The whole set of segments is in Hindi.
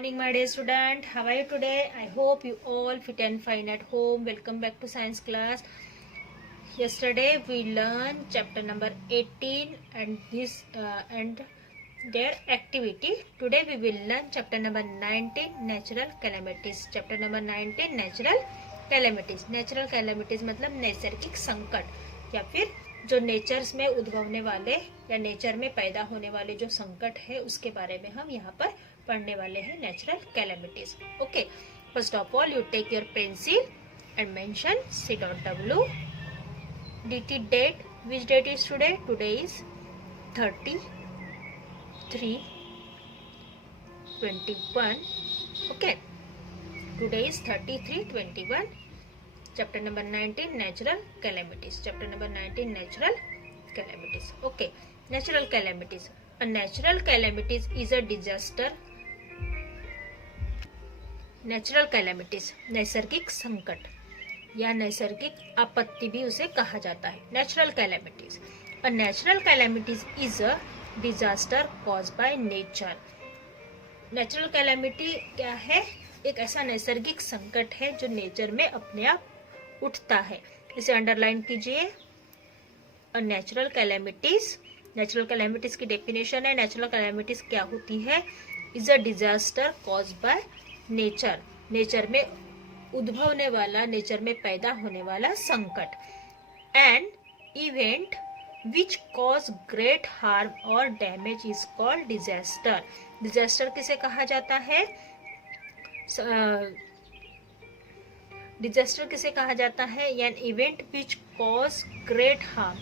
Morning, my dear student. How are you today? I hope you all fit and fine at home. Welcome back to science class. Yesterday we learned chapter number 18 and their activity. Today we will learn chapter number 19, natural calamities. Chapter number 19, natural calamities. Natural calamities मतलब नैसर्गिक संकट या फिर जो नेचर्स में उद्भवने वाले या नेचर में पैदा होने वाले जो संकट है उसके बारे में हम यहाँ पर पढ़ने वाले हैं. Natural calamities. Okay, first of all you take your pencil and mention C.W. DT date. Which date is today? Today is 33/21. Okay, today is 33/21. Chapter number 19, natural calamities. Chapter number 19, natural calamities. Okay, natural calamities. A natural calamities is a disaster. Natural calamities, नैसर्गिक संकट या नैसर्गिक आपत्ति भी उसे कहा जाता है. Natural calamities. A natural calamities is a disaster caused by nature. Natural calamity क्या है? एक ऐसा नैसर्गिक संकट है जो नेचर में अपने आप उठता है. इसे अंडरलाइन कीजिए. Natural calamities. नेचुरल कैलेमिटीज की डेफिनेशन है. नेचुरल कैलेमिटीज क्या होती है? Is a disaster cause by nature. Nature में उद्भवने वाला, नेचर में पैदा होने वाला संकट. And event which cause great harm और damage is called disaster. Disaster किसे कहा जाता है? डिजास्टर किसे कहा जाता है? An event which cause great harm.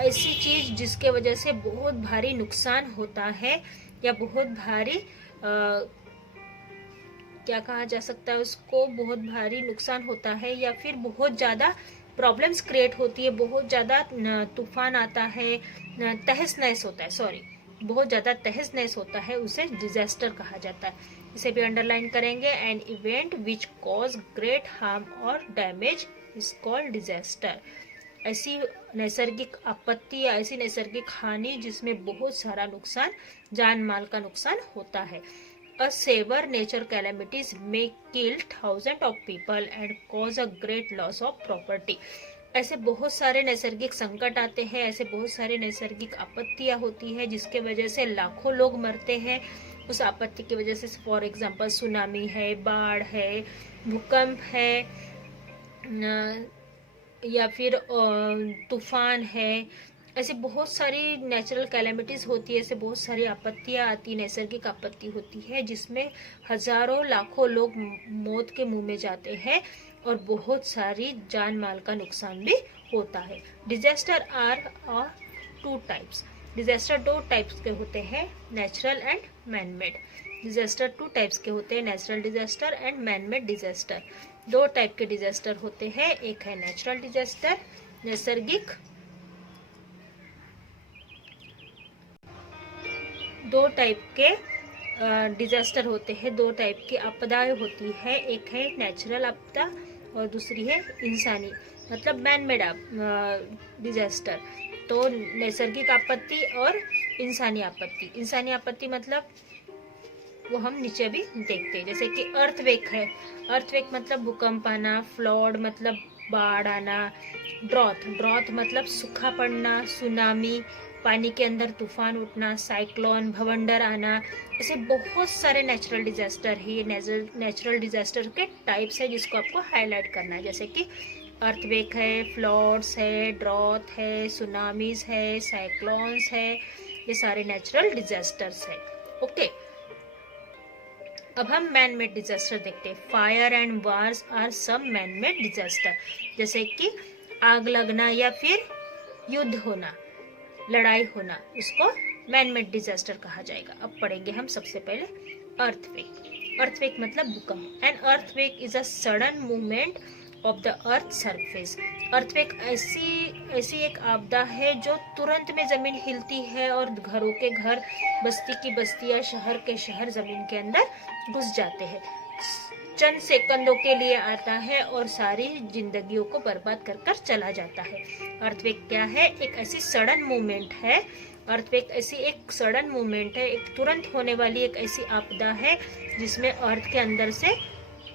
ऐसी चीज जिसके वजह से बहुत भारी नुकसान होता है या बहुत भारी क्या कहा जा सकता है उसको? बहुत भारी नुकसान होता है या फिर बहुत ज्यादा प्रॉब्लम्स क्रिएट होती है, बहुत ज्यादा तूफान आता है, तहस नहस होता है, सॉरी, बहुत ज्यादा तहस नहस होता है, उसे डिजास्टर कहा जाता है. इसे भी अंडरलाइन करेंगे. N event which cause great harm और डैमेज इज कॉल्ड डिजास्टर. ऐसी नैसर्गिक आपत्ति या ऐसी नैसर्गिक हानि जिसमें बहुत सारा नुकसान, जान माल का नुकसान होता है. A severe nature calamities may kill thousand of people and cause a great loss of property. ऐसे बहुत सारे नैसर्गिक संकट आते हैं, ऐसे बहुत सारे नैसर्गिक आपत्तियां होती है जिसके वजह से लाखों लोग मरते हैं. उस आपत्ति की वजह से फॉर एग्जांपल सुनामी है, बाढ़ है, भूकंप है, या फिर तूफान है. ऐसे बहुत सारी नेचुरल कैलेमिटीज होती है, ऐसे बहुत सारी आपत्तियां आती, नैसर्गिक आपत्ति होती है जिसमें हजारों लाखों लोग मौत के मुंह में जाते हैं और बहुत सारी जान माल का नुकसान भी होता है. Disaster are two types. Disaster दो टाइप्स के होते हैं, natural and manmade. Disaster two types के होते हैं, natural disaster and manmade disaster. दो टाइप के डिजास्टर होते हैं. एक है नेचुरल डिजास्टर, नैसर्गिक. दो टाइप के डिजास्टर होते हैं, दो टाइप की आपदाएं होती है. एक है नेचुरल आपदा और दूसरी है इंसानी मतलब मैनमेड डिजास्टर. तो नैसर्गिक आपत्ति और इंसानी आपत्ति. इंसानी आपत्ति मतलब वो हम नीचे भी देखते हैं, जैसे कि अर्थवेक है. अर्थवेक मतलब भूकंप आना, फ्लड मतलब बाढ़ आना, ड्रॉथ मतलब सूखा पड़ना, सुनामी, पानी के अंदर तूफान उठना, साइक्लोन, भवंडर आना. ऐसे बहुत सारे नेचुरल डिजास्टर है. ये नेचुरल डिजास्टर के टाइप्स है जिसको आपको हाईलाइट करना है, जैसे कि अर्थवेक है, फ्लड्स है, ड्रॉथ है, सुनामीज है, साइक्लोन्स है. ये सारे नेचुरल डिजास्टर्स है. ओके, अब हम मैन मेड डिजास्टर देखते हैं. Fire and wars are some man made disaster. जैसे कि आग लगना या फिर युद्ध होना, लड़ाई होना, इसको मैन मेड डिजास्टर कहा जाएगा. अब पढ़ेंगे हम सबसे पहले अर्थवेक. अर्थवेक मतलब भूकंप. An earthquake is a sudden movement of the earth surface. Earthquake ऐसी एक आपदा है जो तुरंत में जमीन हिलती है और घरों के घर, बस्ती की बस्ती या शहर के शहर जमीन के अंदर घुस जाते हैं. चंद सेकंडों के लिए आता है और सारी जिंदगियों को बर्बाद कर चला जाता है. अर्थवेक क्या है? एक ऐसी सडन मूवमेंट है अर्थक्वेक ऐसी एक सडन मूवमेंट है, एक तुरंत होने वाली एक ऐसी आपदा है जिसमें अर्थ के अंदर से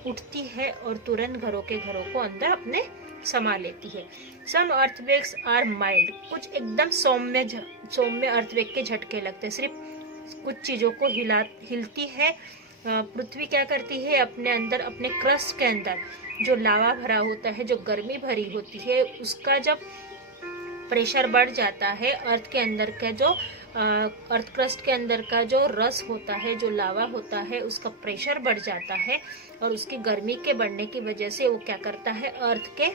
उठती है और तुरंत घरों को अंदर अपने समा लेती है। सम अर्थक्वेक्स आर माइल्ड, कुछ एकदम सौम्य अर्थक्वेक के झटके लगते हैं, सिर्फ कुछ चीजों को हिलती है। पृथ्वी क्या करती है, अपने अंदर, अपने क्रस्ट के अंदर जो लावा भरा होता है, जो गर्मी भरी होती है, उसका जब प्रेशर बढ़ जाता है, अर्थ के अंदर का जो अर्थ क्रस्ट के अंदर का जो रस होता है, जो लावा होता है, उसका प्रेशर बढ़ जाता है और उसकी गर्मी के बढ़ने की वजह से वो क्या करता है, अर्थ के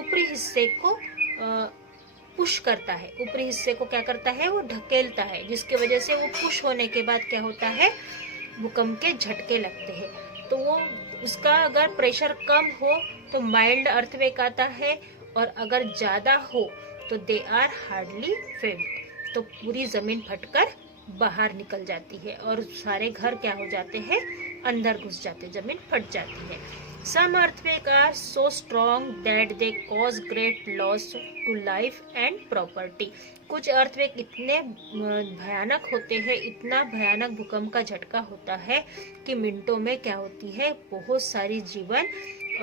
ऊपरी हिस्से को पुश करता है, ऊपरी हिस्से को क्या करता है, वो ढकेलता है, जिसकी वजह से वो पुश होने के बाद क्या होता है, भूकंप के झटके लगते हैं। तो वो उसका अगर प्रेशर कम हो तो माइल्ड अर्थक्वेक आता है, और अगर ज्यादा हो तो दे आर हार्डली फेल्ड, तो पूरी जमीन फटकर बाहर निकल जाती है और सारे घर क्या हो जाते हैं, अंदर घुस जाते, जमीन फट जाती है। Some earthquake are so strong that they cause great loss to life and property, कुछ अर्थक्वेक इतने भयानक होते हैं, इतना भयानक भूकंप का झटका होता है कि मिनटों में क्या होती है, बहुत सारी जीवन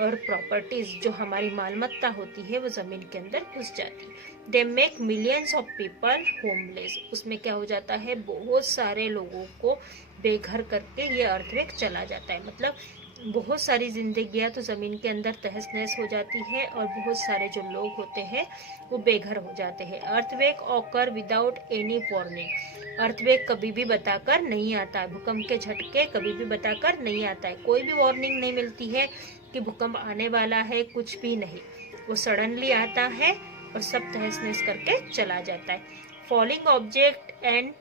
और प्रॉपर्टीज जो हमारी मालमत्ता होती है वो जमीन के अंदर घुस जाती है। They make millions of people homeless, उसमें क्या हो जाता है, बहुत सारे लोगों को बेघर करके ये अर्थक्वेक चला जाता है, मतलब बहुत सारी जिंदगियां तो जमीन के अंदर तहस नहस हो जाती है और बहुत सारे जो लोग होते हैं वो बेघर हो जाते हैं। Earthquake occur without any warning, earthquake कभी भी बताकर नहीं आता है, भूकंप के झटके कभी भी बताकर नहीं आता है, कोई भी वार्निंग नहीं मिलती है कि भूकंप आने वाला है, कुछ भी नहीं, वो सडनली आता है और सब तहस नहस करके चला जाता है। Falling object and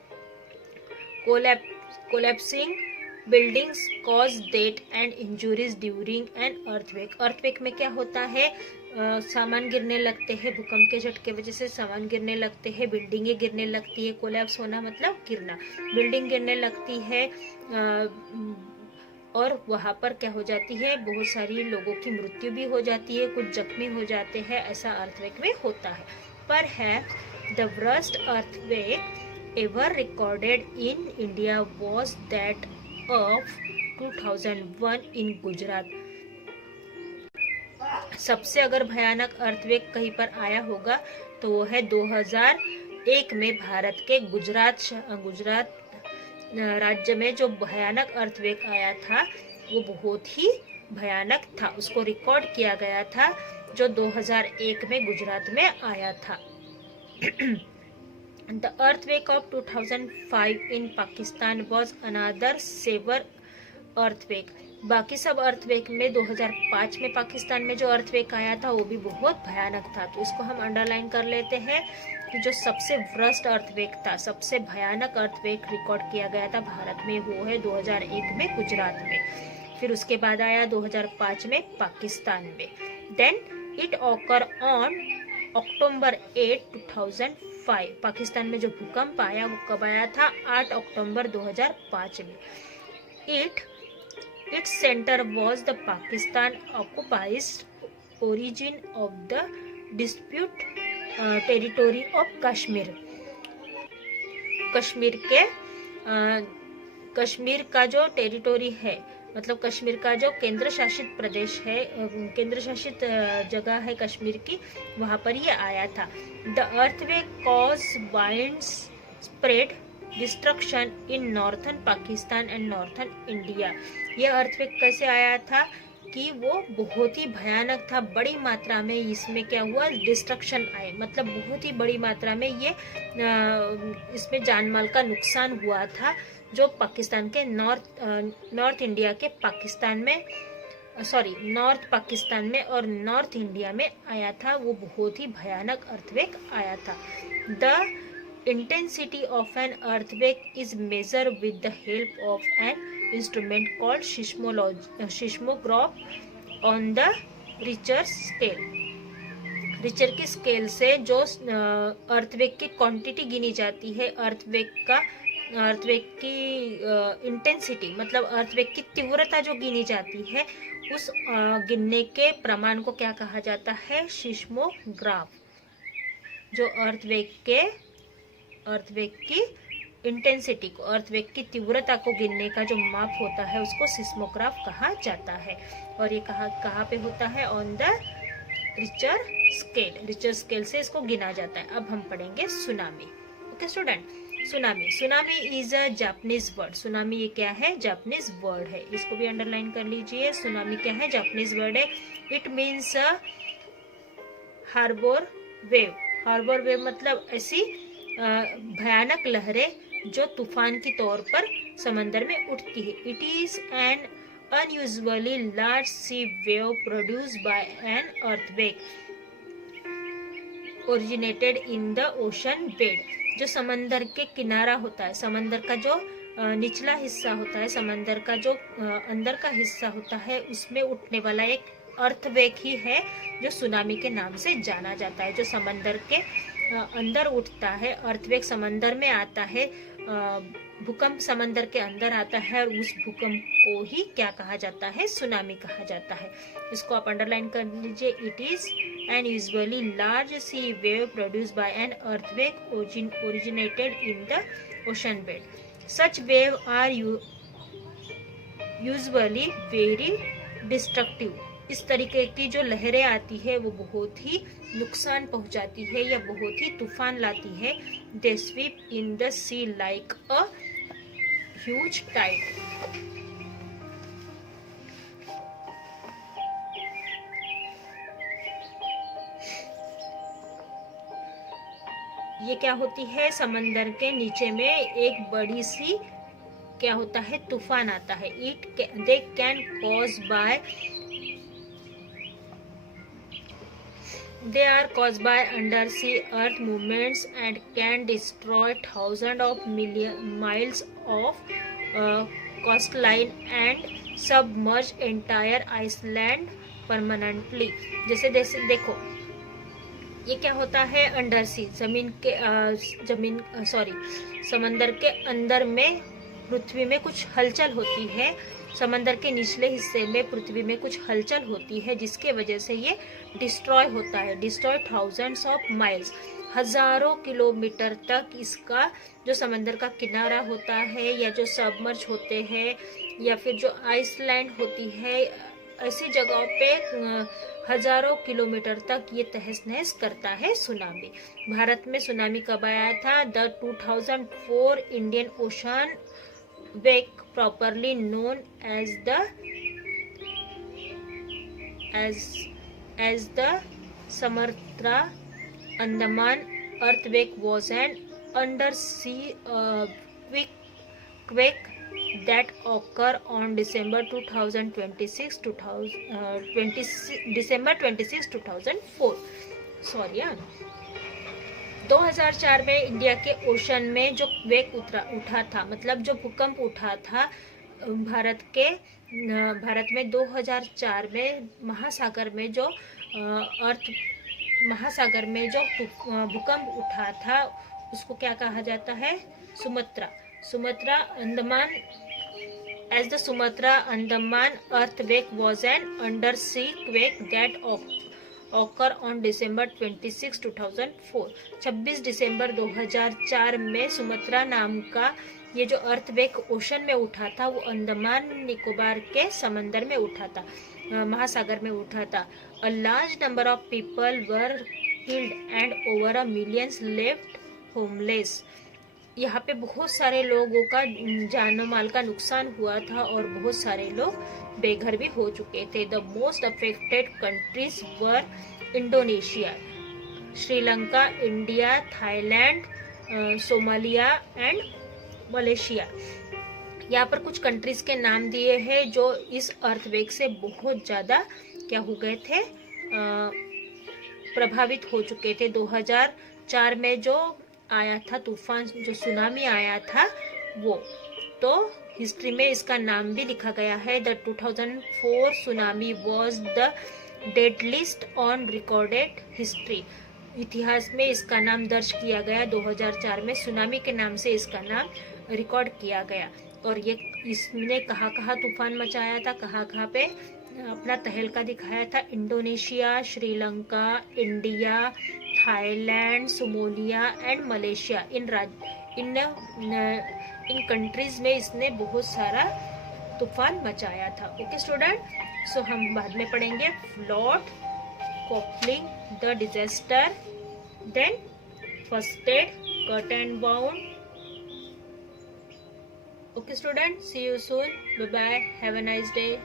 collapsing buildings cause death and injuries during an earthquake, earthquake में क्या होता है, सामान गिरने लगते हैं, भूकंप के झटके वजह से सामान गिरने लगते हैं, बिल्डिंगें गिरने लगती है, कोलैप्स होना मतलब गिरना, बिल्डिंग गिरने लगती है और वहां पर क्या हो जाती है, बहुत सारी लोगों की मृत्यु भी हो जाती है, कुछ जख्मी हो जाते हैं, ऐसा अर्थक्वेक में होता है। Perhaps the worst earthquake ever recorded in India was that of 2001 इन गुजरात, सबसे अगर भयानक अर्थक्वेक कहीं पर आया होगा तो वो है 2001 में भारत के गुजरात राज्य में जो भयानक अर्थक्वेक आया था वो बहुत ही भयानक था, उसको रिकॉर्ड किया गया था जो 2001 में गुजरात में आया था। The earthquake of 2005 in Pakistan was another severe earthquake. बाकी सब अर्थक्वेक में 2005 में पाकिस्तान में जो अर्थक्वेक आया था वो भी बहुत भयानक था, तो इसको हम अंडरलाइन कर लेते हैं कि जो सबसे वर्स्ट अर्थक्वेक था, सबसे भयानक अर्थक्वेक रिकॉर्ड किया गया था भारत में वो है 2001 में गुजरात में, फिर उसके बाद आया 2005 में पाकिस्तान में। Then it occur on October 8, 2005, Pakistan में जो भूकंप आया वो कब आया था, 8 अक्टूबर 2005 में। Its center was the Pakistan occupies origin of the dispute territory of Kashmir. Kashmir का जो टेरिटोरी है, मतलब कश्मीर का जो केंद्र शासित प्रदेश है, केंद्र शासित जगह है कश्मीर की, वहां पर ये आया था। The earthquake cause winds spread destruction in northern Pakistan and northern India. ये अर्थक्वेक कैसे आया था कि वो बहुत ही भयानक था, बड़ी मात्रा में इसमें क्या हुआ, डिस्ट्रक्शन आए, मतलब बहुत ही बड़ी मात्रा में ये इसमें जानमाल का नुकसान हुआ था, जो पाकिस्तान के नॉर्थ इंडिया के पाकिस्तान में नॉर्थ पाकिस्तान में और नॉर्थ इंडिया में आया था, वो बहुत ही भयानक अर्थक्वेक आया था। The intensity of an earthquake is measured with the help of an instrument called seismograph on the Richter scale. Richter की स्केल से जो अर्थक्वेक की क्वांटिटी गिनी जाती है, अर्थक्वेक की इंटेंसिटी मतलब अर्थक्वेक की तीव्रता जो गिनी जाती है, उस गिनने के प्रमाण को क्या कहा जाता है, सीस्मोग्राफ। जो अर्थक्वेक के अर्थवेक की इंटेंसिटी को, अर्थवेक की तीव्रता को गिनने का जो माप होता है उसको सिस्मोग्राफ कहा जाता है। और ये कहाँ पे होता है? On the Richter scale, Richter scale से इसको गिना जाता है। अब हम पढ़ेंगे tsunami. Okay student, tsunami is a Japanese word. Tsunami ये क्या है? जापानीज वर्ड है, इसको भी अंडरलाइन कर लीजिए। सुनामी क्या है? जापानीज वर्ड है। It means harbour wave. Harbour wave मतलब ऐसी भयानक लहरें जो तूफान की तौर पर समंदर में उठती है। It is N unusually large sea wave produced by an earthquake originated in the ocean bed। जो समंदर के किनारा होता है, समंदर का जो निचला हिस्सा होता है, समंदर का जो अंदर का हिस्सा होता है, उसमें उठने वाला एक अर्थवेक ही है जो सुनामी के नाम से जाना जाता है। जो समंदर के अंदर उठता है, अर्थवेक समंदर में आता है, भूकंप समंदर के अंदर आता है, और उस भूकंप को ही क्या कहा जाता है? सुनामी कहा जाता है। इसको आप अंडरलाइन कर लीजिए। It is an usually large sea wave produced by an earthquake originated in the ocean bed. Such wave are usually very destructive. इस तरीके की जो लहरें आती है वो बहुत ही नुकसान पहुंचाती है या बहुत ही तूफान लाती है। They sweep in the sea like a huge tide. ये क्या होती है? समंदर के नीचे में एक बड़ी सी क्या होता है? तूफान आता है। They can cause by They are caused by undersea earth movements and can destroy thousands of miles of coastline and submerge entire island permanently। जैसे देखो ये क्या होता है? अंडरसी समंदर के अंदर में पृथ्वी में कुछ हलचल होती है। समंदर के निचले हिस्से में पृथ्वी में कुछ हलचल होती है जिसके वजह से ये डिस्ट्रॉय होता है। डिस्ट्रॉय थाउजेंड्स ऑफ माइल्स, हजारों किलोमीटर तक इसका जो समंदर का किनारा होता है, या जो सबमर्ज होते हैं, या फिर जो आइसलैंड होती है, ऐसी जगहों पे हजारों किलोमीटर तक ये तहस नहस करता है सुनामी। भारत में सुनामी कब आया था? The 2004 Indian ocean wake, properly known as the Sumatra Andaman earthquake, was an undersea quake that occurred on December 26, 2004। Sorry, 2004 में इंडिया के ओशन में जो वेक उठा था, मतलब जो भूकंप उठा था भारत में 2004 में महासागर में जो भूकंप उठा था उसको क्या कहा जाता है? Sumatra Andaman. As the Sumatra Andaman earthquake was an undersea quake that occurred on December 26, 2004। 26 दिसंबर 2004 में सुमत्रा नाम का ये जो अर्थवेक ओशन में उठा था वो अंडमान निकोबार के समंदर में उठा था, महासागर में उठा था। A large number of people were killed and over a million left homeless। यहाँ पे बहुत सारे लोगों का जानो माल का नुकसान हुआ था और बहुत सारे लोग बेघर भी हो चुके थे। The most affected countries were Indonesia, Sri Lanka, India, Thailand, Somalia and Malaysia. यहाँ पर कुछ कंट्रीज के नाम दिए हैं जो इस अर्थवेक से बहुत ज़्यादा क्या हो गए थे? प्रभावित हो चुके थे। 2004 में जो आया था तूफान, जो सुनामी आया था वो, तो हिस्ट्री में इसका नाम भी लिखा गया है। The 2004 tsunami was the deadliest on recorded history. इतिहास में इसका नाम दर्ज किया गया। 2004 में सुनामी के नाम से इसका नाम रिकॉर्ड किया गया। और ये इसने कहाँ तूफान मचाया था, कहाँ पे अपना तहलका दिखाया था? Indonesia, Sri Lanka, India, Thailand, Somalia and Malaysia, in countries में इसने बहुत सारा तूफान मचाया था। ओके स्टूडेंट, सो हम बाद में पढ़ेंगे flood, coping, the disaster, then first aid, cut and bound. Okay student, see you soon, bye bye, have a nice day.